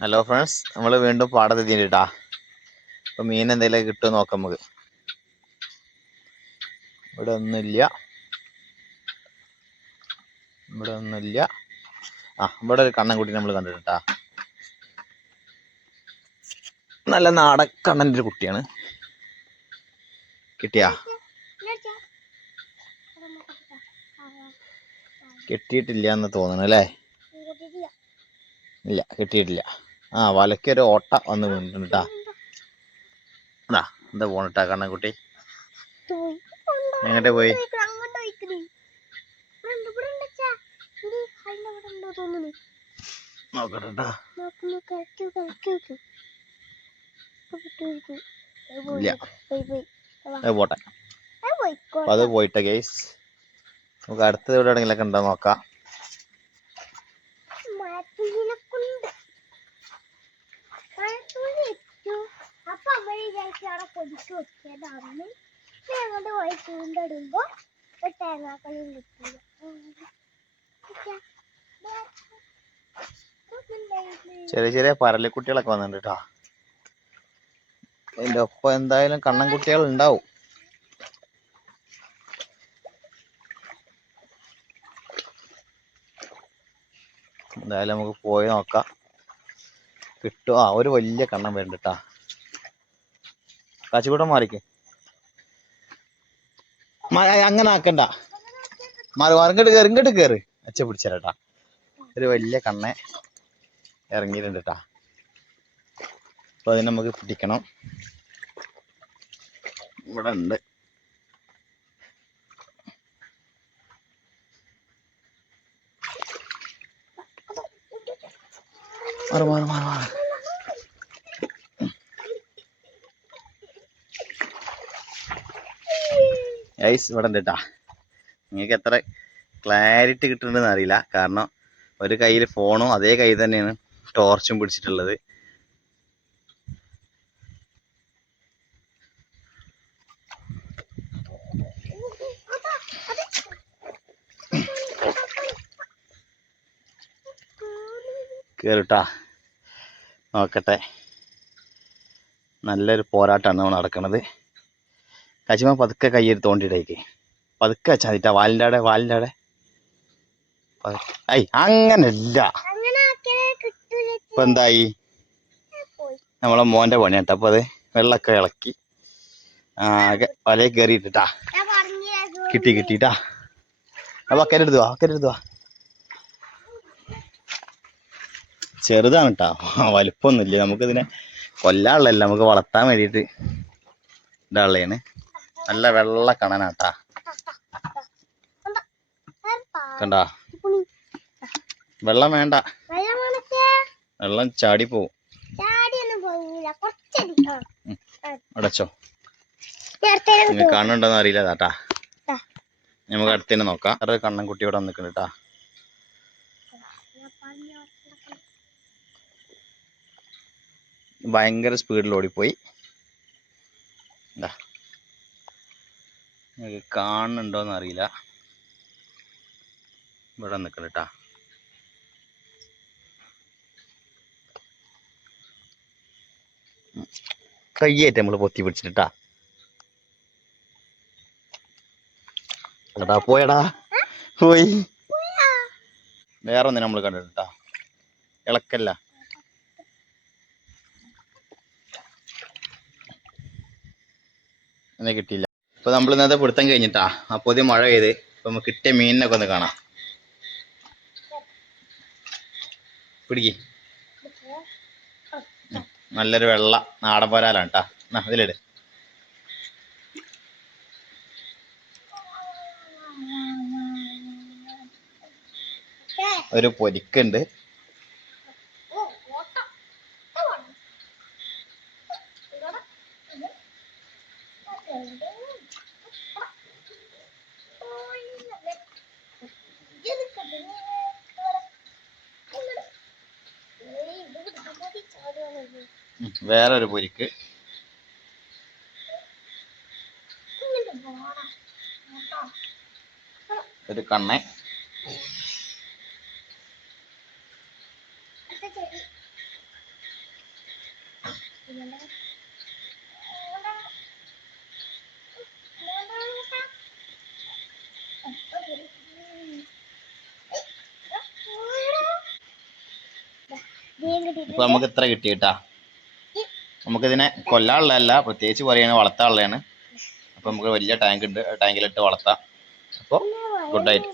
Hello friends നമ്മൾ വീണ്ടും പാടത്തെത്തിട്ടാ അപ്പൊ മീൻ എന്തെങ്കിലും കിട്ടുമോ നോക്കാം നമുക്ക്. ഇവിടെ ഒന്നുമില്ല. ഇവിടെ ഒന്നുമില്ല. ആ ഇവിടെ ഒരു കണ്ണൻകുട്ടി നമ്മൾ കണ്ടിട്ടാ നല്ല നാടൻ കണ്ണന്റെ ഒരു കുട്ടിയാണ്. കിട്ടിയാ? കിട്ടിയിട്ടില്ല എന്ന് തോന്നണല്ലേ? ഇല്ല കിട്ടിയിട്ടില്ല. ആ വലക്കൊരു ഓട്ട വന്ന് വീണിട്ടുണ്ട് എന്താ എന്താ പോണിട്ടാ കണ്ണൻകുട്ടി? എങ്ങോട്ട് പോയി? പോട്ടെ. അത് പോയിട്ടെ കേസ് നമുക്ക് അടുത്തത് എവിടെ എവിടെയെങ്കിലൊക്കെ ഉണ്ടോ നോക്കാം. വിചാരിച്ചു അവിടെ അമ്മ ഞാൻ ഞങ്ങളുടെ പോയി ചൂണ്ടിടുമ്പോ ഒരു തേങ്ങാക്കളിയും കിട്ടില്ല ചെറിയ ചെറിയ പരലിക്കുട്ടികളൊക്കെ വന്നിട്ടുണ്ട് കേട്ടോ എന്റെ ഒപ്പം എന്തായാലും കണ്ണൻ കുട്ടികൾ ഉണ്ടാവും. എന്തായാലും നമുക്ക് പോയി നോക്കാം. കിട്ടും. ആ ഒരു വലിയ കണ്ണൻ വരുന്നുണ്ട് കേട്ടാ കാച്ചിക്കൂട്ടം മാറിക്കേ. അങ്ങനെ ആക്കണ്ട. മാറി മാറി ഇങ്ങോട്ട് കയറി ഇങ്ങോട്ട് കയറി അച്ഛ പിടിച്ചേരാട്ടാ. ഒരു വലിയ കണ്ണെ ഇറങ്ങിയിട്ടുണ്ട് അപ്പൊ അതിനെ നമുക്ക് പിടിക്കണം. ഇവിടെ ഉണ്ട്. മാറി മാറി മാറി മാറി. ഐസ് ഇവിടെ ഉണ്ട് കേട്ടാ നിങ്ങൾക്ക് എത്ര ക്ലാരിറ്റി കിട്ടുന്നുണ്ടെന്ന് അറിയില്ല. കാരണം ഒരു കയ്യിൽ ഫോണും അതേ കൈ തന്നെയാണ് ടോർച്ചും പിടിച്ചിട്ടുള്ളത്. കേറിട്ടാ. നോക്കട്ടെ. നല്ലൊരു പോരാട്ടമാണ് നമ്മൾ നടക്കണത്. കച്ചിമ പതുക്കെ കയ്യെടുത്ത് തോണ്ടിയിടേക്ക് പതുക്കെ വെച്ചാൽ മതിട്ടാ വാലിന്റെ അവിടെ വാലിന്റെ അവിടെ ഐ അങ്ങനല്ല ഇപ്പൊ എന്തായി? നമ്മളെ മോന്റെ പണി കേട്ടോ അപ്പൊ അത് വെള്ളമൊക്കെ ഇളക്കി ആകെ വലയിൽ കയറിയിട്ടാ കിട്ടി കിട്ടിട്ടാ. അപ്പൊ അക്കരെടുത്തു വാ അക്കരെടുത്തു വാ. ചെറുതാണ് കേട്ടാ വലിപ്പമൊന്നുമില്ല. നമുക്കിതിനെ കൊല്ലാനുള്ളതല്ല. നമുക്ക് വളർത്താൻ വേണ്ടിയിട്ട് ഇടാനുള്ളതാണ് നല്ല വെള്ള കണനാട്ടാ. കണ്ടാ? വെള്ളം വേണ്ട. വെള്ളം ചാടി പോവും അടച്ചോ കാണുന്നുണ്ടോന്ന് അറിയില്ല താട്ടാ. നമുക്ക് അടുത്തന്നെ നോക്കാം. വേറെ കണ്ണൻ ഇവിടെ നിൽക്കുന്നുണ്ട് കേട്ടാ ഭയങ്കര സ്പീഡിൽ ഓടിപ്പോയി. ഇതാ. നിങ്ങൾക്ക് കാണുന്നുണ്ടോയെന്ന് അറിയില്ല. ഇവിടെ നിൽക്കണം കേട്ടാ കയ്യേറ്റ് നമ്മൾ പൊത്തി പിടിച്ചിട്ടാ പോയടാ. പോയി. വേറെ ഒന്നും നമ്മൾ കണ്ടിട്ടാ ഇളക്കല്ല. എന്നെ കിട്ടിയില്ല. ഇപ്പൊ നമ്മൾ ഇന്നത്തെ പിടുത്തം കഴിഞ്ഞിട്ടാ. അപ്പൊ ഇത് മഴ പെയ്ത് ഇപ്പൊ നമുക്ക് കിട്ടിയ മീനിനൊക്കെ ഒന്ന് കാണാം. പിടിക്ക്. നല്ലൊരു വെള്ള നാടൻ പോരാലാണ് കേട്ടാ എന്നാ ഇതിലിട്. ഒരു പൊരിക്കുണ്ട്. ഉം. പുരിക്ക് ഒരു ഇപ്പൊ നമുക്ക് ഇത്ര കിട്ടി കേട്ടാ നമുക്കിതിനെ കൊല്ലാനുള്ളതല്ല പ്രത്യേകിച്ച് പറയുകയാണെങ്കിൽ വളർത്താനുള്ളതാണ്. അപ്പൊ നമുക്ക് വലിയ ടാങ്ക് ഉണ്ട് ടാങ്കിലിട്ട് വളർത്താം. അപ്പോൾ ഗുഡ് നൈറ്റ്